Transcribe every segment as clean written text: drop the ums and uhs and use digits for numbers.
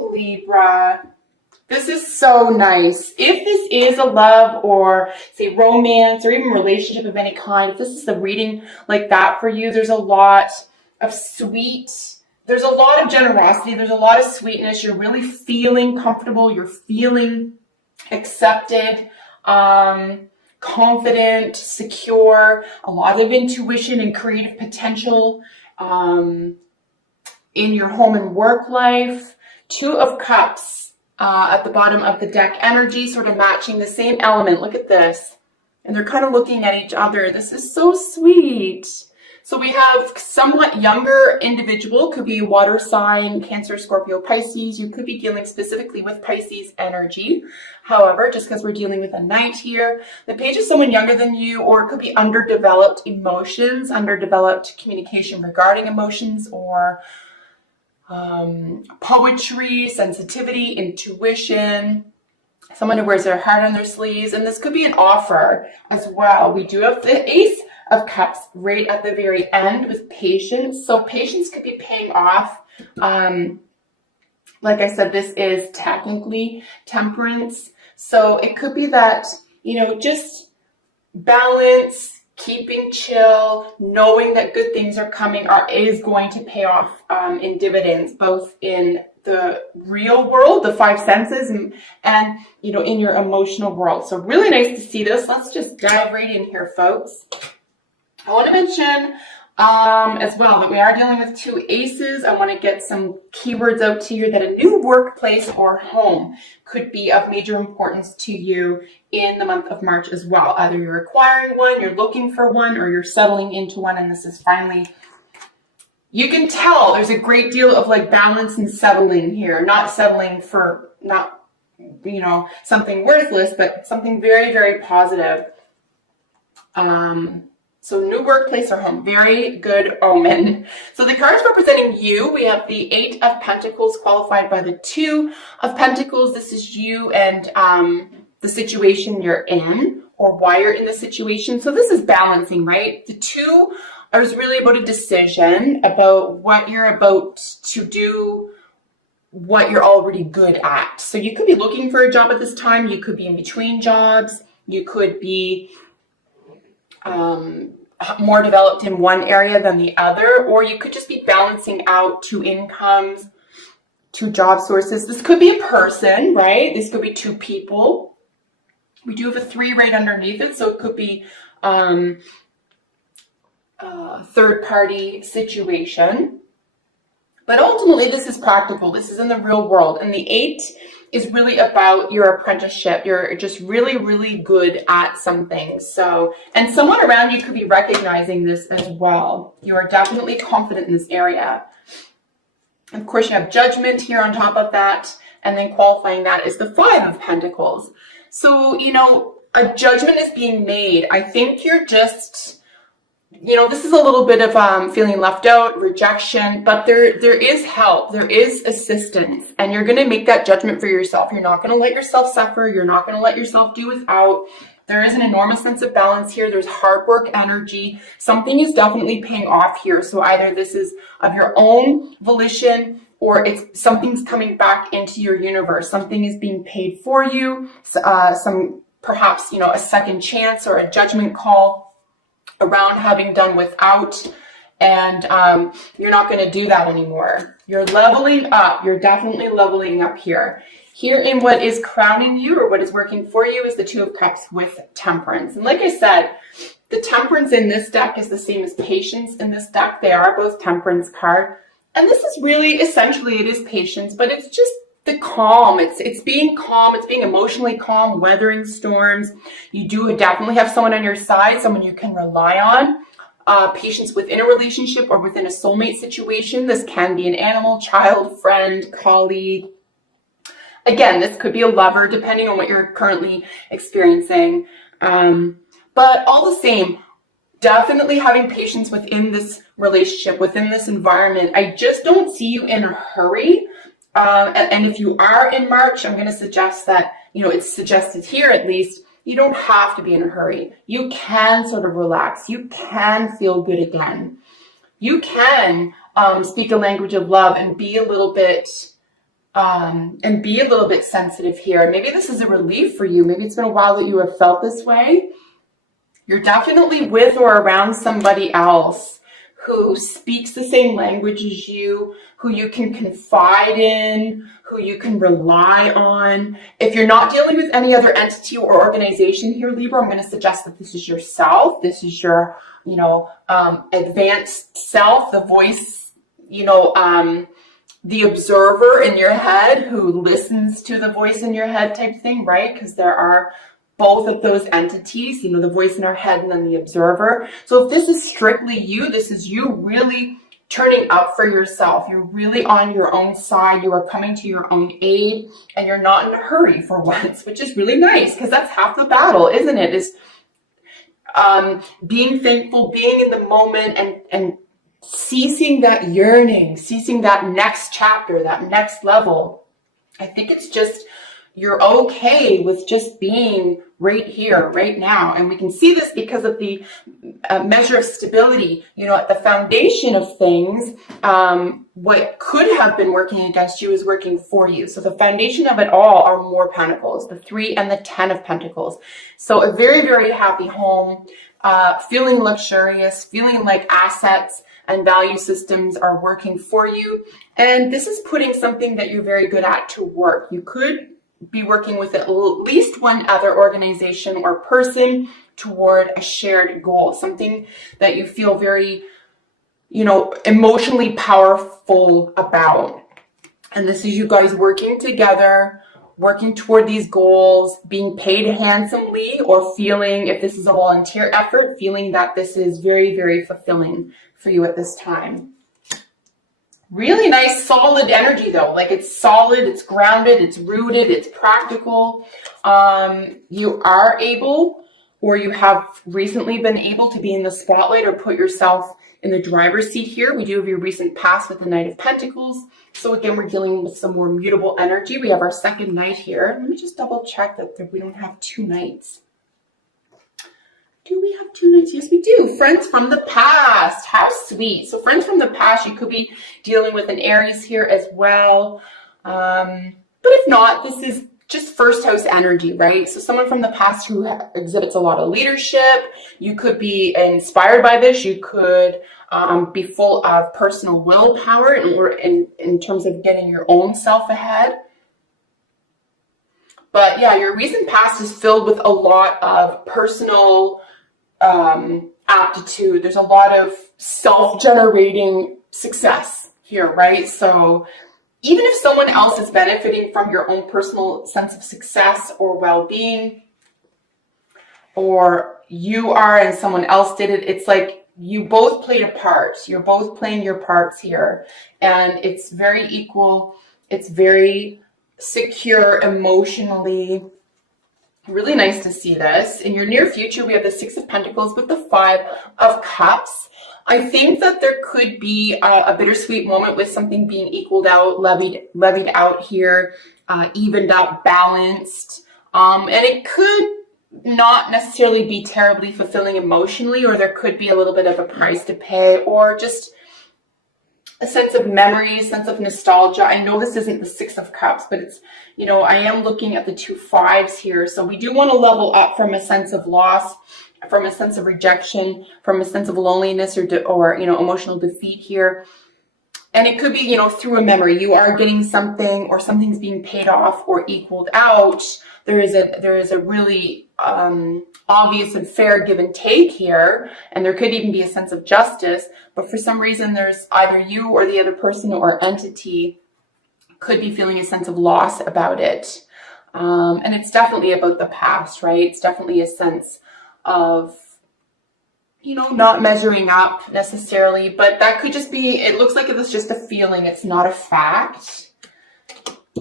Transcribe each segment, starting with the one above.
you, Libra. This is so nice. If this is a love or say romance or even relationship of any kind, if this is a reading like that for you, there's a lot of there's a lot of generosity, there's a lot of sweetness. You're really feeling comfortable, you're feeling accepted, confident, secure, a lot of intuition and creative potential in your home and work life. Two of Cups at the bottom of the deck energy, sort of matching the same element. Look at this. And they're kind of looking at each other. This is so sweet. So we have somewhat younger individual, could be water sign, Cancer, Scorpio, Pisces. You could be dealing specifically with Pisces energy. However, just because we're dealing with a Knight here, the Page is someone younger than you, or it could be underdeveloped emotions, underdeveloped communication regarding emotions, or poetry, sensitivity, intuition. Someone who wears their heart on their sleeves. And this could be an offer as well. We do have the Ace of Cups right at the very end with patience. So patience could be paying off. Like I said, this is technically Temperance. So it could be that, you know, just balance, keeping chill, knowing that good things are coming is going to pay off in dividends, both in the real world, the five senses, and you know, in your emotional world. So really nice to see this. Let's just dive right in here, folks. I want to mention as well that we are dealing with two aces. I want to get some keywords out to you that a new workplace or home could be of major importance to you in the month of March as well. Either you're acquiring one, you're looking for one, or you're settling into one, and this is finally, you can tell there's a great deal of like balance and settling here, not settling for not, you know, something worthless, but something very, very positive. So new workplace or home, very good omen. So the cards representing you, we have the Eight of Pentacles qualified by the Two of Pentacles. This is you and the situation you're in, or why you're in the situation. So this is balancing, right? The Two is really about a decision, about what you're about to do, what you're already good at. So you could be looking for a job at this time. You could be in between jobs. You could be more developed in one area than the other, or you could just be balancing out two incomes, two job sources. This could be a person, right? This could be two people. We do have a 3 right underneath it, so it could be a third-party situation. But ultimately, this is practical. This is in the real world. And the 8 is really about your apprenticeship. You're just really, really good at something. So, and someone around you could be recognizing this as well. You are definitely confident in this area. Of course, you have Judgment here on top of that. And then qualifying that is the 5 of Pentacles. So, you know, a judgment is being made. I think you're just, you know, this is a little bit of feeling left out, rejection, but there is help, there is assistance, and you're going to make that judgment for yourself. You're not going to let yourself suffer. You're not going to let yourself do without. There is an enormous sense of balance here. There's hard work energy. Something is definitely paying off here. So either this is of your own volition, or it's something's coming back into your universe. Something is being paid for you. Some perhaps, you know, a second chance or a judgment call around having done without, and you're not going to do that anymore. You're leveling up. You're definitely leveling up here. Here in what is crowning you, or what is working for you, is the 2 of Cups with Temperance. And like I said, the Temperance in this deck is the same as Patience in this deck. They are both Temperance card. And this is really, essentially, it is patience, but it's just the calm. It's being calm. It's being emotionally calm, weathering storms. You do definitely have someone on your side, someone you can rely on. Patience within a relationship or within a soulmate situation. This can be an animal, child, friend, colleague. Again, this could be a lover, depending on what you're currently experiencing. But all the same, definitely having patience within this relationship, within this environment. I just don't see you in a hurry. And if you are in March, I'm going to suggest that, you know, it's suggested here at least, you don't have to be in a hurry. You can sort of relax. You can feel good again. You can speak a language of love and be a little bit and be a little bit sensitive here. Maybe this is a relief for you. Maybe it's been a while that you have felt this way. You're definitely with or around somebody else who speaks the same language as you, who you can confide in, who you can rely on. If you're not dealing with any other entity or organization here, Libra, I'm going to suggest that this is yourself. This is your, advanced self, the voice, the observer in your head who listens to the voice in your head type thing, right? Because there are both of those entities, the voice in our head and then the observer. So if this is strictly you, this is you really turning up for yourself. You're really on your own side. You are coming to your own aid and you're not in a hurry for once, which is really nice because that's half the battle, isn't it? Is being thankful, being in the moment and ceasing that yearning, ceasing that next chapter, that next level. I think it's just you're okay with just being right here, right now. And we can see this because of the measure of stability, at the foundation of things, what could have been working against you is working for you. So the foundation of it all are more pentacles, the 3 and the 10 of pentacles. So a very, very happy home, feeling luxurious, feeling like assets and value systems are working for you. And this is putting something that you're very good at to work. You could be working with at least one other organization or person toward a shared goal, something that you feel very, emotionally powerful about. And this is you guys working together, working toward these goals, being paid handsomely, or feeling, if this is a volunteer effort, feeling that this is very, very fulfilling for you at this time. Really nice, solid energy though. Like it's solid, it's grounded, it's rooted, it's practical. You are able, or you have recently been able to be in the spotlight or put yourself in the driver's seat here. We do have your recent past with the Knight of Pentacles. So again, we're dealing with some more mutable energy. We have our second Knight here. Let me just double check that we don't have 2 Knights. Do we have 2 Knights? Yes, we do. Friends from the past. How sweet. So friends from the past, you could be dealing with an Aries here as well. But if not, this is just first house energy, right? So someone from the past who exhibits a lot of leadership. You could be inspired by this. You could be full of personal willpower in terms of getting your own self ahead. But yeah, your recent past is filled with a lot of personal aptitude. There's a lot of self-generating success here, right? So even if someone else is benefiting from your own personal sense of success or well-being, or you are and someone else did it, it's like you both played a part. You're both playing your parts here. And it's very equal. It's very secure emotionally. Really nice to see this. In your near future, we have the 6 of Pentacles with the 5 of Cups. I think that there could be a bittersweet moment with something being equaled out, levied out here, evened out, balanced. And it could not necessarily be terribly fulfilling emotionally, or there could be a little bit of a price to pay, or just a sense of memory, a sense of nostalgia. I know this isn't the 6 of Cups, but it's, I am looking at the 2 5s here. So we do want to level up from a sense of loss, from a sense of rejection, from a sense of loneliness or emotional defeat here. And it could be, through a memory. You are getting something, or something's being paid off or equaled out. There is a really obvious and fair give and take here, and there could even be a sense of justice. But for some reason, there's either you or the other person or entity could be feeling a sense of loss about it. And it's definitely about the past, right? It's definitely a sense of, not measuring up necessarily, but that could just be, it looks like it was just a feeling. It's not a fact.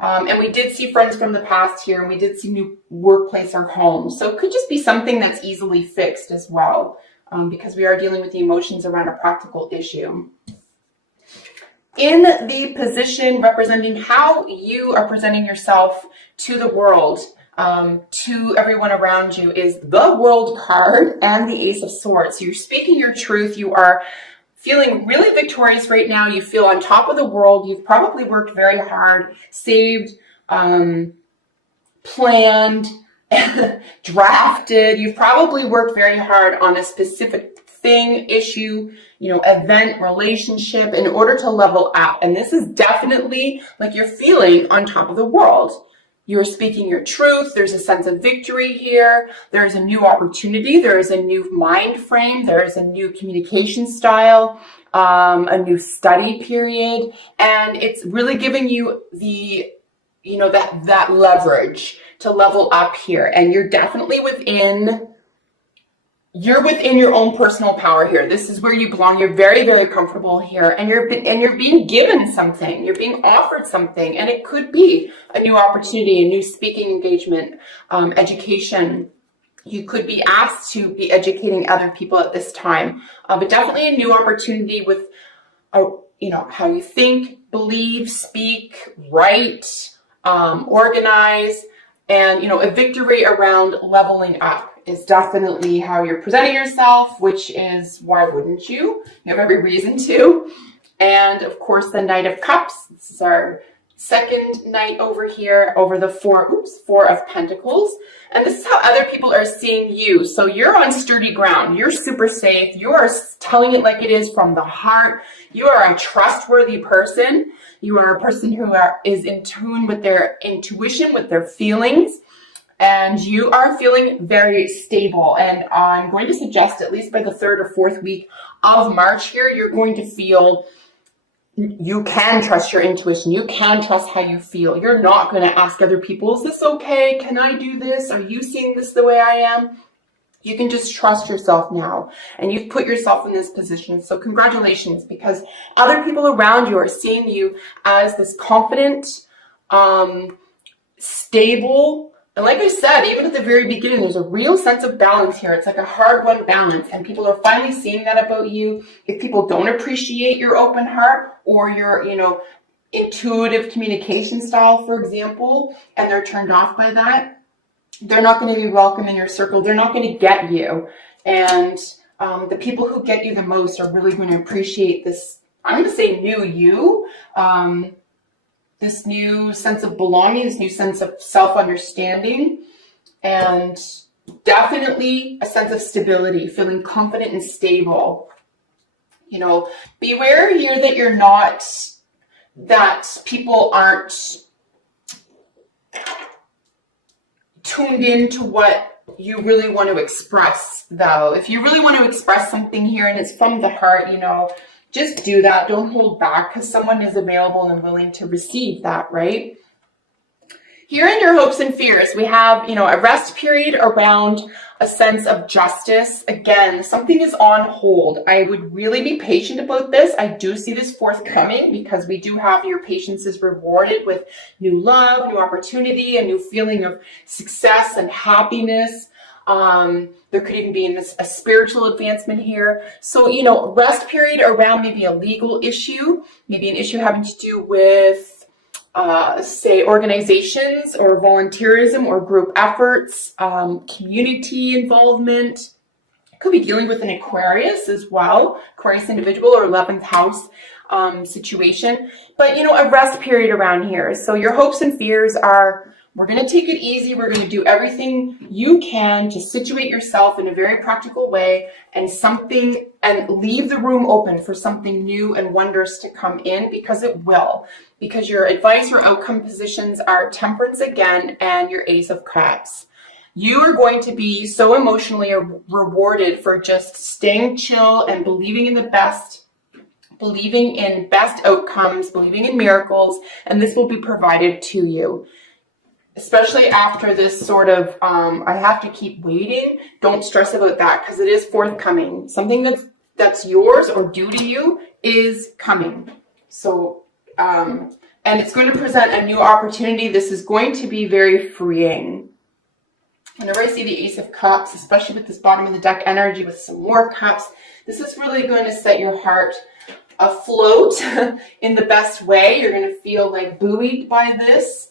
And we did see friends from the past here, and we did see new workplace or home. So it could just be something that's easily fixed as well, because we are dealing with the emotions around a practical issue. In the position representing how you are presenting yourself to the world, to everyone around you, is the World card and the Ace of Swords. So you're speaking your truth. You are feeling really victorious right now. You feel on top of the world. You've probably worked very hard, saved, planned, drafted. You've probably worked very hard on a specific thing, issue, event, relationship in order to level up. And this is definitely like you're feeling on top of the world. You're speaking your truth. There's a sense of victory here. There's a new opportunity. There is a new mind frame. There is a new communication style, a new study period. And it's really giving you the, that leverage to level up here. And you're definitely within your own personal power here. This is where you belong. You're very, very comfortable here, and you're being given something. You're being offered something, and it could be a new opportunity, a new speaking engagement, education. You could be asked to be educating other people at this time, but definitely a new opportunity with, how you think, believe, speak, write, organize, and a victory around leveling up is definitely how you're presenting yourself, which is why wouldn't you? You have every reason to. And of course, the Knight of Cups. This is our second knight over here, over the Four of Pentacles. And this is how other people are seeing you. So you're on sturdy ground. You're super safe. You are telling it like it is from the heart. You are a trustworthy person. You are a person who is in tune with their intuition, with their feelings. And you are feeling very stable. And I'm going to suggest, at least by the 3rd or 4th week of March here, you're going to feel you can trust your intuition. You can trust how you feel. You're not going to ask other people, is this okay? Can I do this? Are you seeing this the way I am? You can just trust yourself now. And you've put yourself in this position. So congratulations, because other people around you are seeing you as this confident, stable. And like I said, even at the very beginning, there's a real sense of balance here. It's like a hard-won balance, and people are finally seeing that about you. If people don't appreciate your open heart or your, intuitive communication style, for example, and they're turned off by that, they're not going to be welcome in your circle. They're not going to get you. And the people who get you the most are really going to appreciate this, I'm going to say new you, this new sense of belonging, this new sense of self-understanding, and definitely a sense of stability, feeling confident and stable. Beware here that people aren't tuned into what you really want to express, though. If you really want to express something here and it's from the heart, just do that. Don't hold back, because someone is available and willing to receive that, right? Here in your hopes and fears, we have, a rest period around a sense of justice. Again, something is on hold. I would really be patient about this. I do see this forthcoming, because we do have your patience is rewarded with new love, new opportunity, a new feeling of success and happiness. There could even be a spiritual advancement here. So, rest period around maybe a legal issue, maybe an issue having to do with, say, organizations or volunteerism or group efforts, community involvement. Could be dealing with an Aquarius as well, Aquarius individual or 11th house situation. But, a rest period around here. So your hopes and fears are, we're going to take it easy. We're going to do everything you can to situate yourself in a very practical way and leave the room open for something new and wondrous to come in, because it will. Because your advice or outcome positions are Temperance again and your Ace of Cups. You are going to be so emotionally rewarded for just staying chill and believing in the best, believing in best outcomes, believing in miracles, and this will be provided to you. Especially after this sort of, I have to keep waiting. Don't stress about that, because it is forthcoming. Something that's yours or due to you is coming. So, and it's going to present a new opportunity. This is going to be very freeing. Whenever I see the Ace of Cups, especially with this bottom of the deck energy with some more cups, this is really going to set your heart afloat in the best way. You're going to feel like buoyed by this.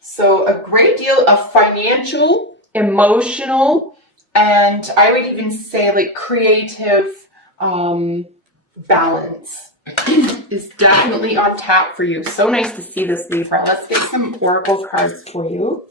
So a great deal of financial, emotional, and I would even say like creative balance is definitely on tap for you. So nice to see this, Libra. Let's get some oracle cards for you.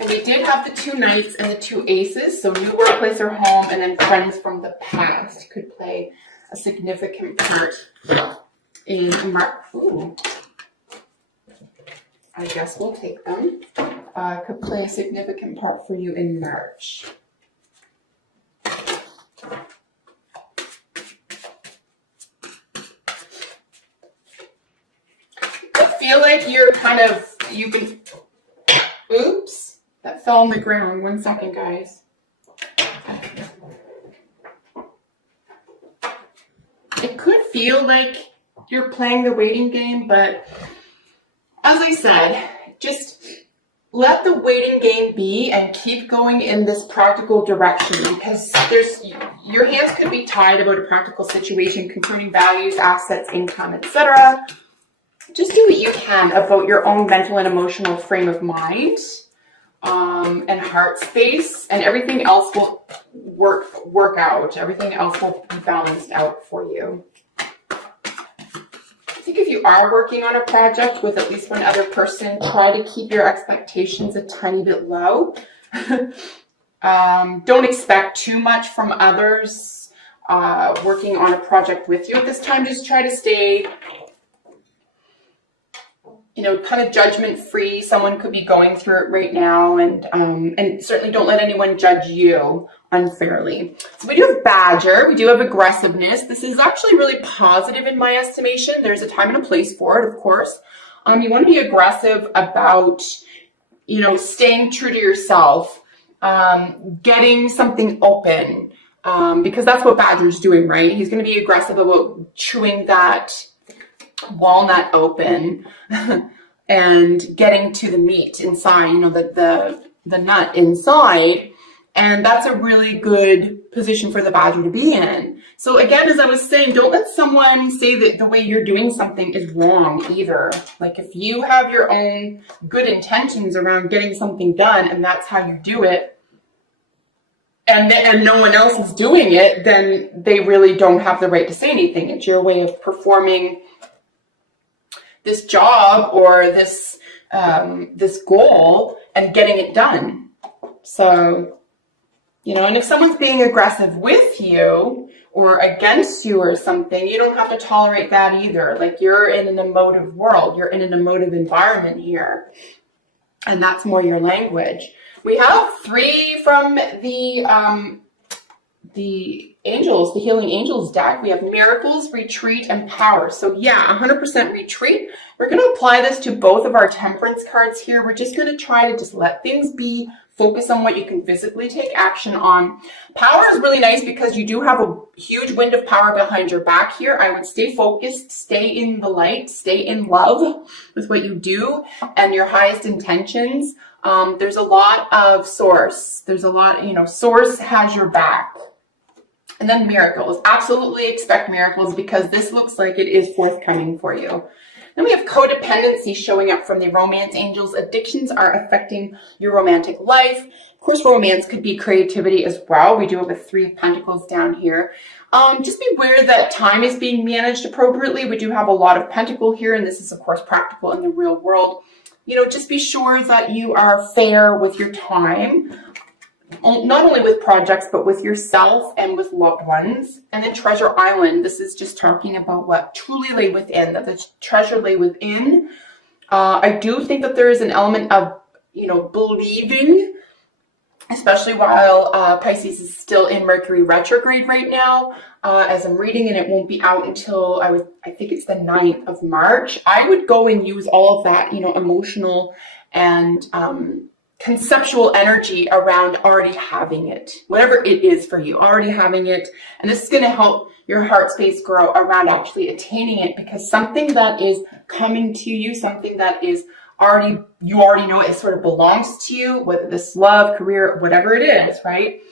And we did have the 2 knights and the 2 aces, so new workplace or home, and then friends from the past could play a significant part in ooh. I guess we'll take them. Could play a significant part for you in March. I feel like you're kind of, you can, oops, that fell on the ground. 1 second, guys. It could feel like you're playing the waiting game, but as I said, just let the waiting game be and keep going in this practical direction, because your hands could be tied about a practical situation concerning values, assets, income, etc. Just do what you can about your own mental and emotional frame of mind and heart space, and everything else will work out. Everything else will be balanced out for you. I think if you are working on a project with at least one other person, try to keep your expectations a tiny bit low. Don't expect too much from others working on a project with you at this time. Just try to stay, kind of judgment-free. Someone could be going through it right now, and certainly don't let anyone judge you unfairly. So we do have Badger. We do have aggressiveness. This is actually really positive in my estimation. There's a time and a place for it, of course. You want to be aggressive about, staying true to yourself, getting something open, because that's what Badger's doing, right? He's going to be aggressive about chewing that walnut open and getting to the meat inside, the nut inside. And that's a really good position for the Badger to be in. So again, as I was saying, don't let someone say that the way you're doing something is wrong either. Like if you have your own good intentions around getting something done and that's how you do it, and no one else is doing it, then they really don't have the right to say anything. It's your way of performing this job or this goal and getting it done. So, and if someone's being aggressive with you or against you or something, you don't have to tolerate that either. Like you're in an emotive world, you're in an emotive environment here, and that's more your language. We have 3 from the angels, the healing angels deck. We have miracles, retreat, and power. So yeah, 100% retreat. We're going to apply this to both of our temperance cards here. We're just going to try to just let things be, focus on what you can physically take action on. Power is really nice because you do have a huge wind of power behind your back here. I would stay focused, stay in the light, stay in love with what you do and your highest intentions. There's a lot of source. There's a lot, source has your back. And then miracles. Absolutely expect miracles because this looks like it is forthcoming for you. Then we have codependency showing up from the romance angels. Addictions are affecting your romantic life. Of course, romance could be creativity as well. We do have a 3 of Pentacles down here. Just be aware that time is being managed appropriately. We do have a lot of Pentacle here, and this is, of course, practical in the real world. Just be sure that you are fair with your time. Not only with projects, but with yourself and with loved ones. And then Treasure Island, this is just talking about what truly lay within, that the treasure lay within. I do think that there is an element of, believing, especially while Pisces is still in Mercury retrograde right now, as I'm reading, and it won't be out until I think it's the 9th of March. I would go and use all of that, emotional and conceptual energy around already having it, whatever it is for you, already having it. And this is going to help your heart space grow around actually attaining it, because something that is coming to you, something that is you already know it sort of belongs to you, whether this love, career, whatever it is, right?